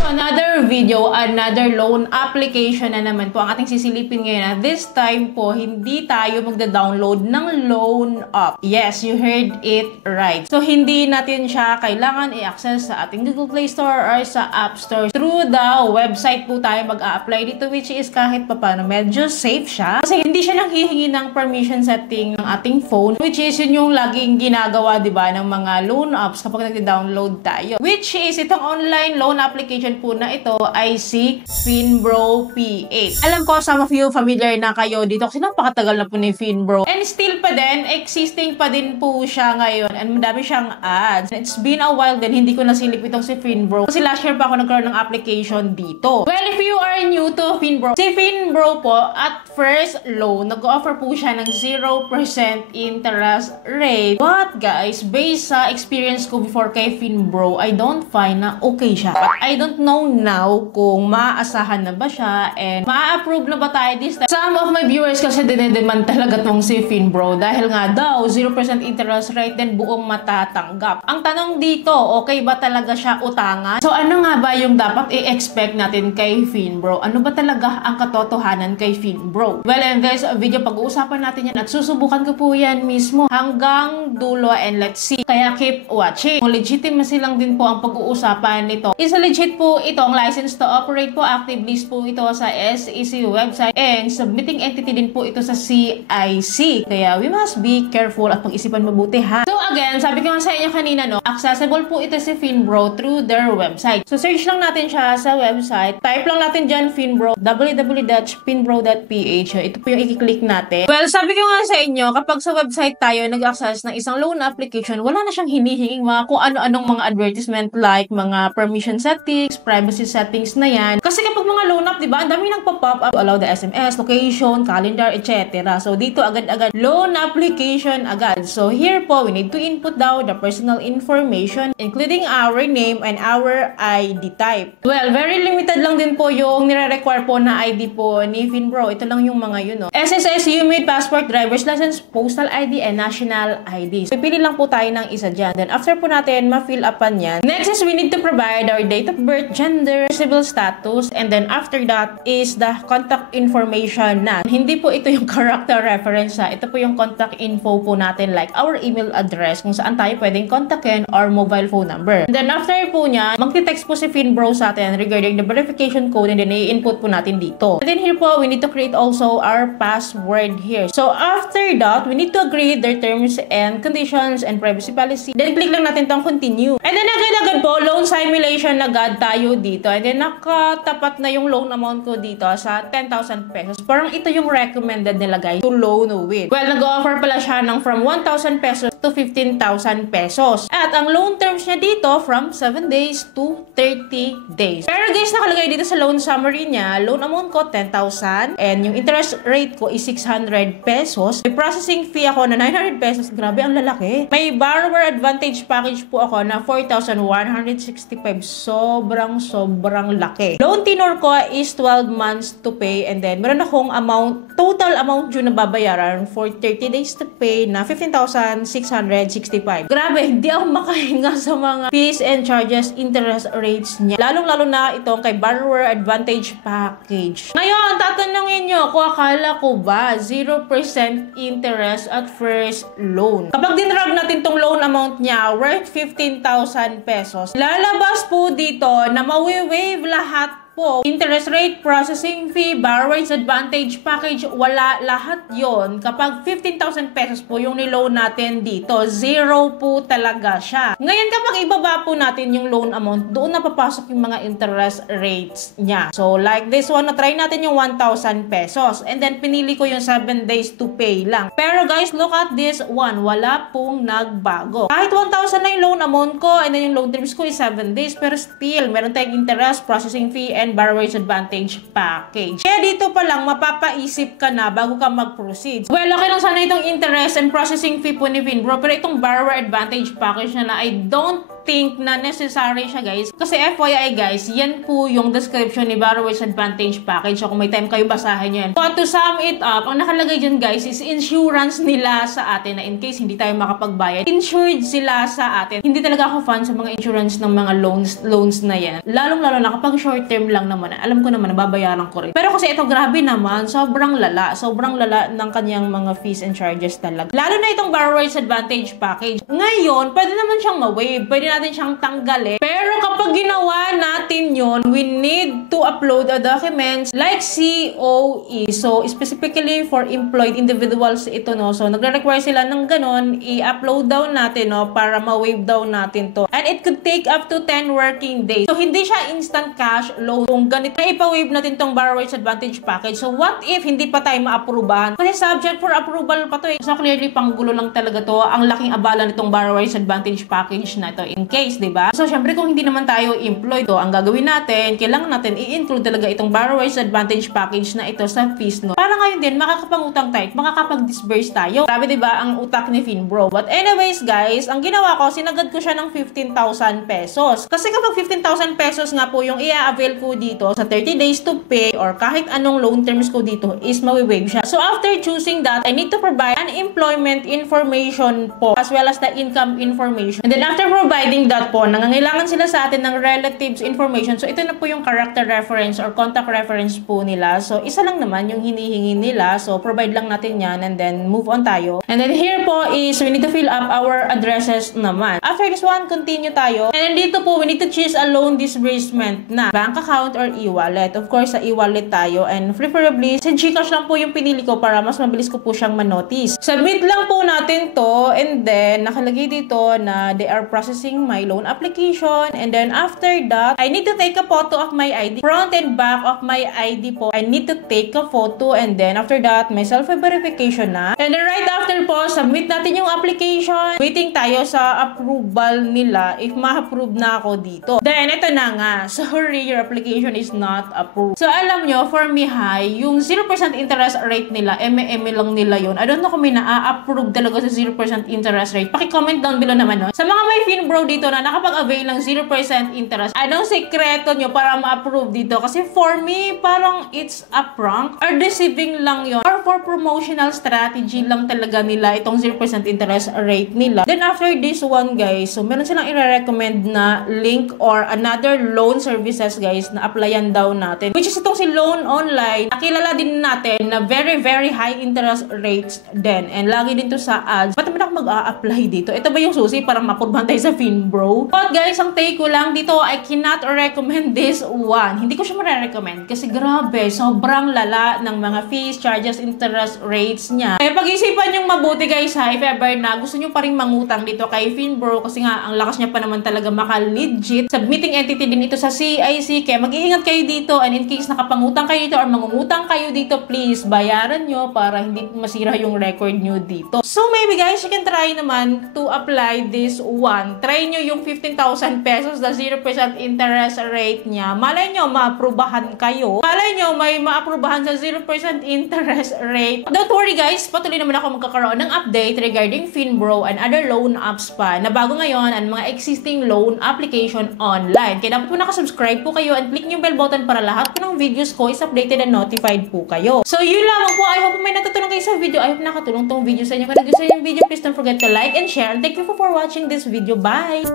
Another video, another loan application na naman po ang ating sisilipin ngayon. This time po, hindi tayo magda-download ng loan app. Yes, you heard it right. So, hindi natin siya kailangan i-access sa ating Google Play Store or sa App Store. Through the website po tayo mag-a-apply dito, which is kahit papano medyo safe siya. Kasi hindi siya nanghihingi ng permission setting ng ating phone, which is yun yung laging ginagawa, diba, ng mga loan apps kapag nag-download tayo. Which is itong online loan application po na ito ay si Finbro PH. Alam ko, some of you familiar na kayo dito kasi napakatagal na po ni Finbro. And still pa din, existing pa din po siya ngayon. And madami siyang ads. It's been a while din, hindi ko nasilip itong si Finbro. Kasi last year pa ako nagkaroon ng application dito. Well, if you are new to Finbro, si Finbro po, at first loan, nag-offer po siya ng 0% interest rate. But guys, based sa experience ko before kay Finbro, I don't find na okay siya. But I don't know now kung maaasahan na ba siya and maa-approve na ba tayo this time. Some of my viewers kasi dinedemand talaga tong si Finbro dahil nga daw 0% interest rate then buong matatanggap. Ang tanong dito, okay ba talaga siya utangan? So ano nga ba yung dapat i-expect natin kay Finbro? Ano ba talaga ang katotohanan kay Finbro? Well, in this video, pag-uusapan natin yan at susubukan ko po yan mismo hanggang dulo and let's see. Kaya keep watching. Legitimacy lang din po ang pag-uusapan nito. Isa legit po itong license to operate po, active list po ito sa SEC website and submitting entity din po ito sa CIC. Kaya we must be careful at pag-isipan mabuti ha. So again, sabi ko nga sa inyo kanina, no, accessible po ito si Finbro through their website. So search lang natin siya sa website. Type lang natin dyan Finbro, www.finbro.ph. Ito po yung i-click natin. Well, sabi ko nga sa inyo, kapag sa website tayo nag-access ng isang loan application, wala na siyang hinihinging mga kung ano-anong mga advertisement like mga permission settings, privacy settings na yan. Kasi kapag mga loan app, diba, ang dami nang pop-up up, allow the SMS, location, calendar, etc. So, dito agad-agad, loan application agad. So, here po, we need to input daw the personal information, including our name and our ID type. Well, very limited lang din po yung nire-require po na ID po ni Finbro. Ito lang yung mga yun, no? SSS, UMID, passport, driver's license, postal ID, and national ID. So, pipili lang po tayo ng isa dyan. Then, after po natin ma-fill upan yan, next is we need to provide our date of birth, gender, civil status, and then after that is the contact information na. Hindi po ito yung character reference ha. Ito po yung contact info po natin like our email address kung saan tayo pwedeng kontakin or mobile phone number. And then after po niya, magti-text po si Finbro sa atin regarding the verification code and then i-input po natin dito. And then here po, we need to create also our password here. So after that, we need to agree their terms and conditions and privacy policy. Then click lang natin tong continue. And then agad-agad po, loan simulation agad tayo dito. And then nakatapat na yung loan amount ko dito sa 10,000 pesos. Parang ito yung recommended nila guys to loan with. Well, nag-offer pala siya ng from 1,000 pesos to 15,000 pesos. At ang loan terms niya dito from 7 days to 30 days. Pero guys, nakalagay dito sa loan summary niya, loan amount ko 10,000 and yung interest rate ko is 600 pesos. May processing fee ako na 900 pesos. Grabe, ang lalaki. May borrower advantage package po ako na 4,165. Sobrang laki. Loan tenure ko is 12 months to pay and then meron akong total amount due na babayaran for 30 days to pay na 15,665. Grabe, hindi ako makahinga sa mga fees and charges, interest rates niya. Lalong-lalo na itong kay borrower advantage package. Ngayon, tatanungin nyo, kung akala ko ba 0% interest at first loan. Kapag dinrag natin tong loan amount niya worth 15,000 pesos, lalabas po dito na mawi-waive lahat po. Interest rate, processing fee, borrower's advantage package, wala lahat yon. Kapag 15,000 pesos po yung niloan natin dito, zero po talaga siya. Ngayon kapag ibaba po natin yung loan amount, doon na papasok yung mga interest rates niya. So like this one, na-try natin yung 1,000 pesos. And then pinili ko yung 7 days to pay lang. Pero guys, look at this one. Wala pong nagbago. Kahit 1,000 na yung loan amount ko, and then yung loan terms ko is 7 days, pero still, meron tayong interest, processing fee, and borrower's advantage package. Kaya dito pa lang, mapapaisip ka na bago ka mag-proceed. Well, okay lang sana itong interest and processing fee po ni Finbro, pero itong borrower advantage package na I don't think na necessary siya guys. Kasi FYI guys, yan po yung description ni Borrower's Advantage Package. So kung may time kayo basahin yan. So to sum it up, ang nakalagay dyan guys is insurance nila sa atin na in case hindi tayo makapagbayad. Insured sila sa atin. Hindi talaga ako fan sa mga insurance ng mga loans na yan. Lalong-lalo na kapag short term lang naman. Alam ko naman, nababayaran ko rin. Pero kasi ito grabe naman, sobrang lala. Sobrang lala ng kanyang mga fees and charges talaga. Lalo na itong Borrower's Advantage Package. Ngayon, pwede naman siyang ma-waive. Pwede natin siyang tanggalin. Pero kapag ginawa natin yon, we need to upload a documents like COE. So, specifically for employed individuals ito, no? So, nagre-require sila ng ganon, i-upload daw natin, no? Para ma-waive daw natin to. And it could take up to 10 working days. So, hindi siya instant cash loan. Kung ganito, ipa-waive natin tong Borrower's Advantage Package. So, what if hindi pa tayo ma-approvean? Kasi subject for approval pa to eh. So, clearly, panggulo lang talaga to. Ang laking abala nitong Borrower's Advantage Package na to in case, diba? So, syempre, kung hindi naman tayo employed to, ang gagawin natin, kailangan natin i-include talaga itong Borrower's Advantage Package na ito sa fees, no? Para ngayon din, makakapangutang tayo, makakapag-disburse tayo. Sabi, diba, ang utak ni Finbro. But anyways, guys, ang ginawa ko, sinagad ko siya ng 15,000 pesos. Kasi kapag 15,000 pesos nga po yung i-avail ko dito sa 30 days to pay or kahit anong loan terms ko dito is mawi-waive siya. So, after choosing that, I need to provide an employment information po as well as the income information. And then after providing that po, nangangailangan sila sa atin ng relatives information. So, ito na po yung character reference or contact reference po nila. So, isa lang naman yung hinihingi nila. So, provide lang natin yan and then move on tayo. And then here po is we need to fill up our addresses naman. After this one, continue tayo. And then dito po, we need to choose a loan disbursement na bank account or e-wallet. Of course, sa e-wallet tayo. And preferably, sa GCash lang po yung pinili ko para mas mabilis ko po siyang manotice. Submit lang po natin to and then nakalagay dito na they are processing my loan application. And then after that, I need to take a photo of my ID. Front and back of my ID po, I need to take a photo and then after that, may self-verification na. And then right after po, submit natin yung application. Waiting tayo sa approval nila if ma-approve na ako dito. Then, ito na nga. Sorry, your application is not approved. So, alam nyo, for me high, yung 0% interest rate nila, eme lang nila yun. I don't know kung may na-approve talaga sa 0% interest rate. Paki-comment down below naman, no? Sa mga may Finbro dito na nakapag-avail ng 0% interest, anong sekreto nyo para ma-approve dito? Kasi for me, parang it's a prank or deceiving lang yun. Or for promotional strategy lang talaga nila itong 0% interest rate nila. Then after this one, guys, so meron silang i-recommend na link or another loan services, guys, na applyan daw natin. Which is itong si Loan Online. Nakilala din natin na very, very high interest rates din. And lagi din to sa ads. Ba't naman ako mag-a-apply dito? Ito ba yung susi para mapurban tayo sa Finbro? But guys, ang take ko lang dito, I cannot recommend this one. Hindi ko siya ma-recommend kasi grabe, sobrang lala ng mga fees, charges, interest rates niya. Kaya pag-isipan yung mabuti guys ha, if ever na gusto nyo pa rin mangutang dito kay Finbro kasi nga ang lakas niya pa naman talaga maka-legit. Submitting entity din ito sa CIC kaya mag-iingat kayo dito and in case nakapangutang kayo dito or mangungutang kayo dito, please bayaran nyo para hindi masira yung record nyo dito. So maybe guys, you can try naman to apply this one. Try nyo yung 15,000 pesos na 0% interest rate niya. Malay nyo, ma-aprubahan kayo. Malay nyo, may ma-aprubahan sa 0% interest rate. Don't worry guys, patuloy naman ako magkakaroon ng update regarding Finbro and other loan apps pa na bago ngayon ang mga existing loan application online. Kaya dapat po nakasubscribe po kayo and click yung bell button para lahat po ng videos ko is updated and notified po kayo. So yun lamang po. I hope may natutunan kayo sa video. I hope nakatulong tong video sa inyo. Kung nagustuhan yung video, please don't forget to like and share. And thank you for watching this video. Bye!